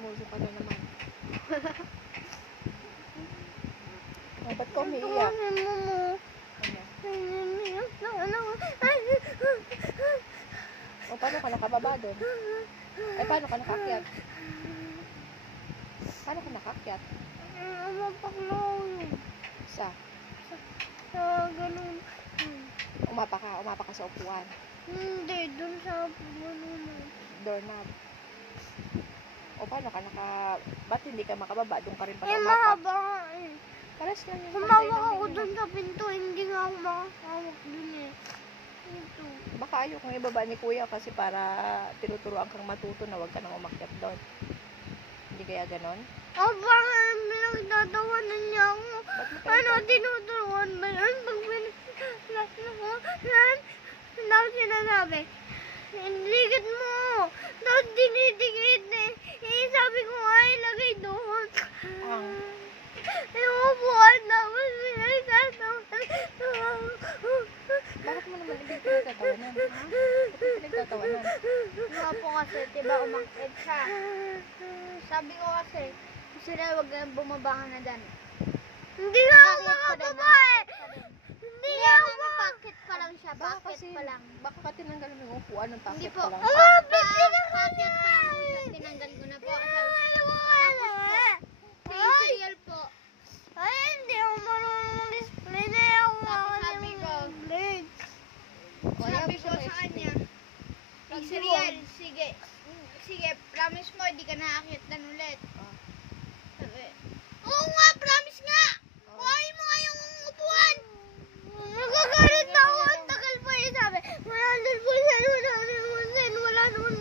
Chismoso ka na naman. Oh, ba't ka umiiyak? Ano? O, paano ka nakababa doon? Ay, paano ka nakakyat? Paano ka nakakyat? Sa? Ganun. Umapa ka sa upuan. Hindi, dun sa Doorknob. O, paano ka ba't hindi ka makababa? Doon ka rin pala eh, umapa. mahaba nga eh. Pares lang yung Humawak pantay ako ng dun sa pinto, hindi nga ako makahawak dun eh. Ito. Baka ayaw kong ibaba ni kuya kasi para tinuturuan kang matuto na huwag ka nang umakyat doon. Hindi kaya ganon? O baka pinagtatawanan niya ako. Ba't mo Ano, tinuturuan ba yun? Pag pinaglas na ko, yan, sinasabi, ligit mo. Tapos dinidikit eh. Eh, sabi ko nga, ilagay doon. Yung upuan naman, pinagtatawanan. Bakit mo naman ibig pinagtatawanan? Ha? Bakit pinagtatawanan? Nga po kasi, diba umakit siya. Sabi ko kasi, sila wag na bumabahan na dyan. Hindi nga ako makababa eh! Hindi nga ako makakit pa lang siya, bakit pa lang. Baka ka tinanggal mo yung upuan ng Hindi takit po. pa lang. Bakit pa lang siya, tinanggal ko na po. Tapos po, sa serial po. Ay, hindi ako marunong mag-display na ako. Tapos sabi ko, sabi ko sa kanya, serial, sige, promise mo, hindi ka naakyatan ulit. Sabi, oo nga, promise nga! Kuhain mo nga yung upuan! Nagagalit na ako, ang tagal pa eh, sabi, 100%, wala naman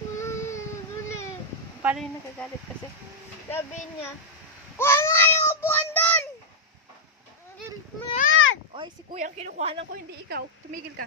dun eh. Paano yung nagagalit kasi? Sabi niya, kuha mo nga yung upuan doon! Galit mo yan! Oy, si kuya ang kinukuhanan ko, hindi ikaw. Tumigil ka.